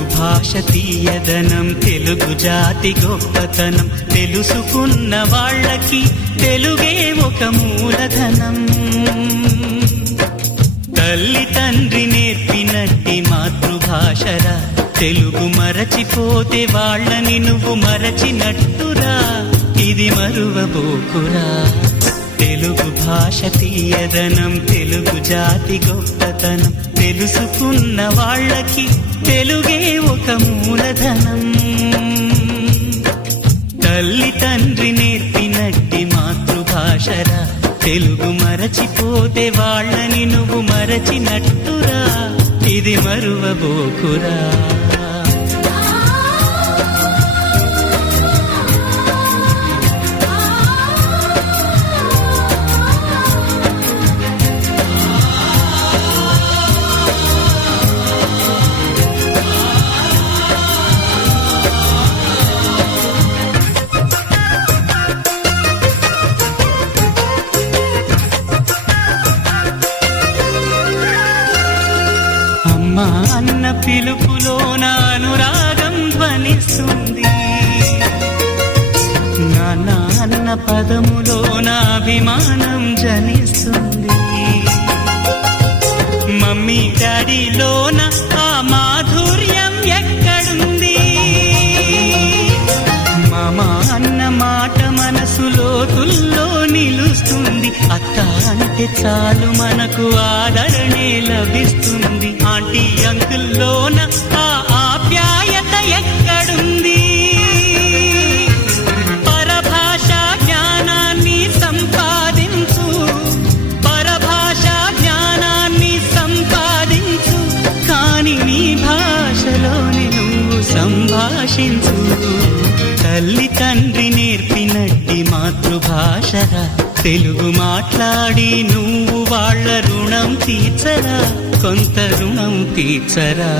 తెలుగు భాష తీయదనం, తెలుగు జాతి గొప్పతనం, తెలుసుకున్న వాళ్ళకి తెలుగే ఒక మూలధనం. తల్లి తండ్రి నేర్పినట్టి మాతృభాషరా, తెలుగు మరచిపోతే వాళ్ళని నువ్వు మరచినట్టురా, ఇది మరువబోకురా. తెలుగు భాష తీయదనం, తెలుగు జాతి గొప్పతనం, తెలుసుకున్న వాళ్ళకి తెలుగే ఒక మూలధనం. తల్లి తండ్రి నేర్పినట్టి మాతృభాషరా, తెలుగు మరచిపోతే వాళ్ళని నువ్వు మరచినట్టురా, ఇది మరువబోకురా. అమ్మా అన్న పిలుపులోన అనురాగం ధ్వనిస్తుంది, నాన్న అన్న పదములోన అభిమానం జనిస్తుంది. మమ్మీ డాడీలోన ఆ మాధుర్యం ఎక్కడుంది? మామ అన్న మాట మనసులో తుల్లో నిలుస్తుంది. అత్త అంటే చాలు మనకు ఆదరణే లభిస్తుంది. ఆంటీ అంకుల్లోన ఆ ఆప్యాయత ఎక్కడుంది? పరభాషా జ్ఞానాన్ని సంపాదించు, పరభాషా జ్ఞానాన్ని సంపాదించు, కాని నీ భాషలోని నువ్వు సంభాషించు. తల్లి తండ్రి నేర్పినట్టి మాతృభాషరా, తెలుగు మాట్లాడి నువ్వు వాళ్ళ రుణం తీర్చరా, కొంత రుణం తీర్చరా.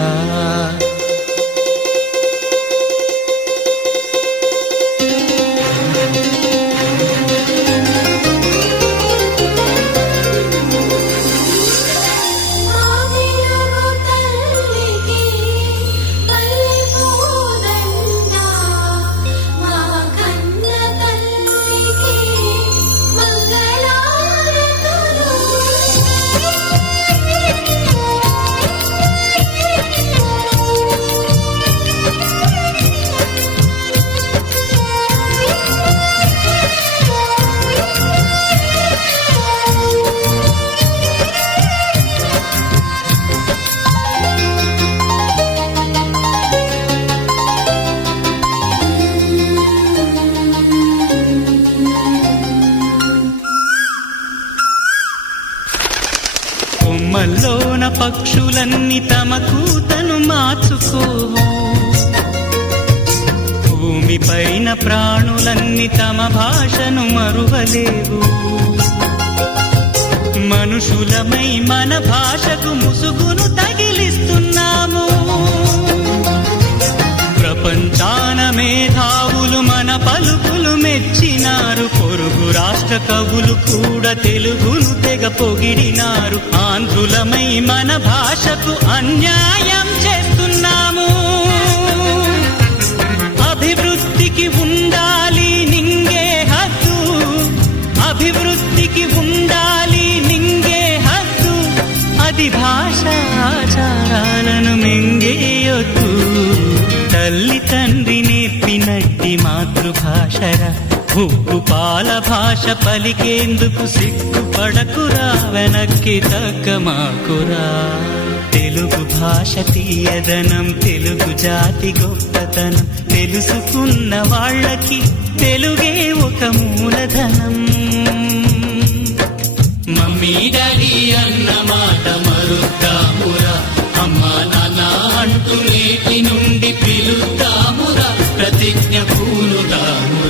కొమ్మల్లోన పక్షులన్నీ తమ కూతను మార్చుకోవు, భూమి పైన ప్రాణులన్నీ తమ భాషను మరువలేవు. మనుషులమై మన భాషకు ముసుగును తగిలిస్తున్నాము. ప్రపంచాన మేధావులు మన పలుకులు మెచ్చినారు. పొరుగు రాష్ట్ర కవులు కూడా తెలుగును తెగ పొగిడినారు. ఆంధ్రులమై మన భాషకు అన్యాయం చేస్తున్నాము. అభివృద్ధికి ఉండాలి నింగే హద్దు, అభివృద్ధికి ఉండాలి నింగే హద్దు, అది భాష ఆచారాలను మింగేయొద్దు. తల్లి తండ్రి నేర్పినట్టి మాతృభాషరా, ఉప్పు పాల భాష పలికేందుకు సిగ్గుపడకురా, వెనక్కి తగ్గమాకురా. తెలుగు భాష తీయదనం, తెలుగు జాతి గొప్పతనం, తెలుసుకున్న వాళ్ళకి తెలుగే ఒక మూలధనం. మమ్మీ డాడీ అన్న మాట మరుద్దామురా, అమ్మా నాన్న అంటూ నేటి నుండి పిలుద్దామురా, ప్రతిజ్ఞ పూనుదామురా.